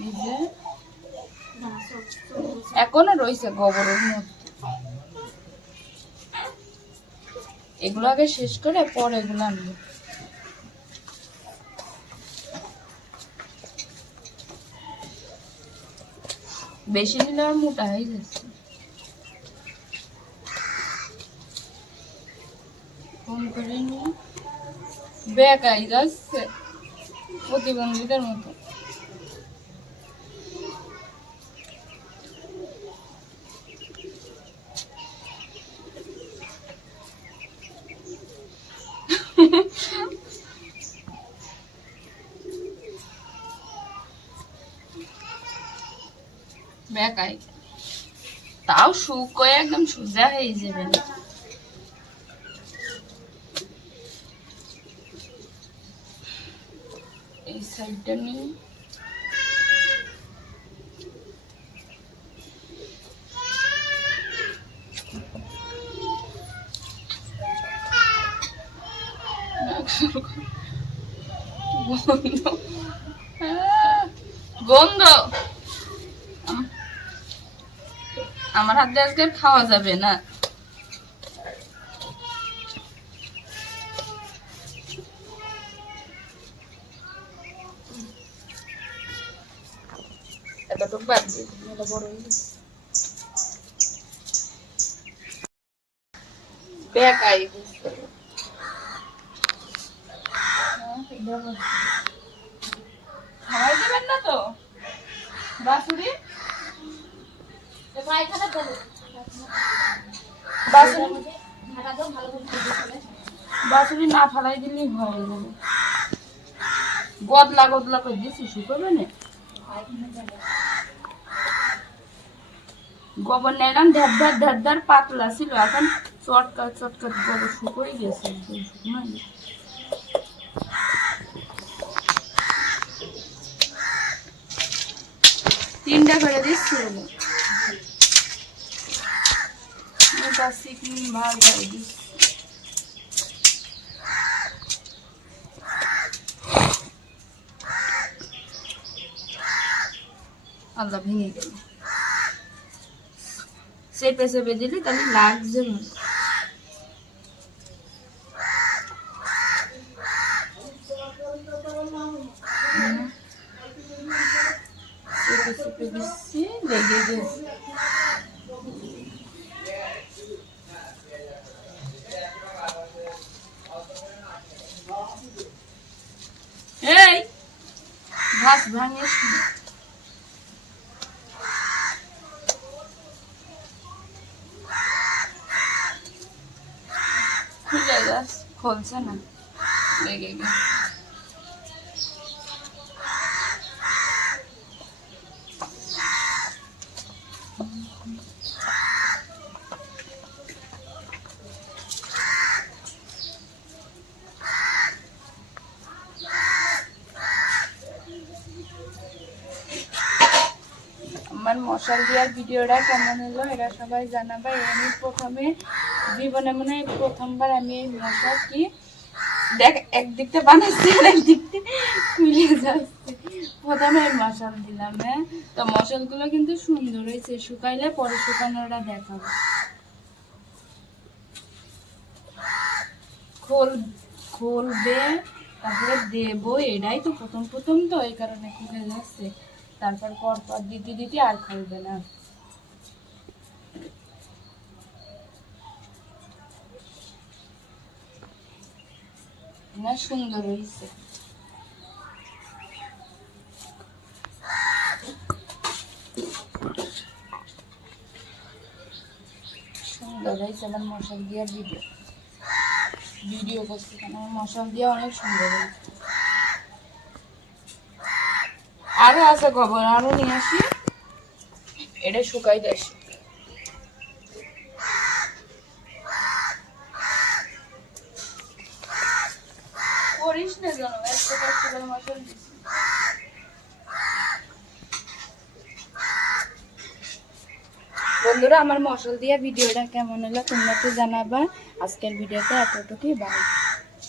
এই যে এখনো রয়েছে গোবরের মধ্যে। এগুলো আগে শেষ করে পরে এগুলো আনবো। বেশি নিলে আর মোটা হয়ে যাচ্ছে। ফোন করে নিয়ে বেকাই যাচ্ছে প্রতিবন্ধীদের মতো। বেকাই তাও শুকোয় একদম সোজা হয়ে যাবে না। এই সাইডটা নিয়ে গন্ধ আমার হাতে আজকে খাওয়া যাবে না। এতটুকু বাদ দিয়ে বড় হয়ে গেছে। বেকাই খাওয়াই দেবেন না তো বাসুরি? বাসুরি না ফালাই দিলেই হয়ে যাবে। গদলা গদলা করে দিয়েছি, শুকোবে না। গোবর নিলাম, ঢের ঢের পাতলা ছিল, এখন চটকা চটকা গোবর শুকোই গেছে। তিনটা করে দিচ্ছি ভাগ করে দিচ্ছি। আল্লাহ ভেঙে গেল। চেপে চেপে দিলে তাহলে লাগছে না। চেপে চেপে দিচ্ছি, লেগে গেছে। এই ঘাস ভাঙিস খুলে গাছ খুলছে না, লেগে গেছে। আমার মশাল দেওয়ার ভিডিওটা কেমন হলো এটা সবাই জানাবে। আমি প্রথমে জীবনে মনে হয় প্রথমবার আমি এই মশাল কি দেখ একদিকটা বানাচ্ছি আর একদিকটা খুলে যাচ্ছে। প্রথমে মশাল দিলাম। হ্যাঁ, তো মশালগুলো কিন্তু সুন্দর হয়েছে, শুকাইলে পরে শুকানোটা দেখাবো। খুলবে তারপরে দেবো, এটাই তো প্রথম প্রথম, তো এই কারণে খুলে যাচ্ছে। তারপর পর দিতে দিতে আর খুলবে না। না সুন্দর হয়েছে। সুন্দর হয়েছে আমার মশাল দিয়ে ভিডিও করছি কেন, আমার মশাল দিয়ে অনেক সুন্দর হয়েছে। আরো আছে গোবর, আরো নিয়ে আসি, এটা শুকাই দেয়। করিস না জানো, একটা করে মশাল দিচ্ছি। বন্ধুরা আমার মশাল দিয়া ভিডিওটা কেমন হলো তোমরা তো জানাবা। আজকের ভিডিওতে এতটুকুই, বাই।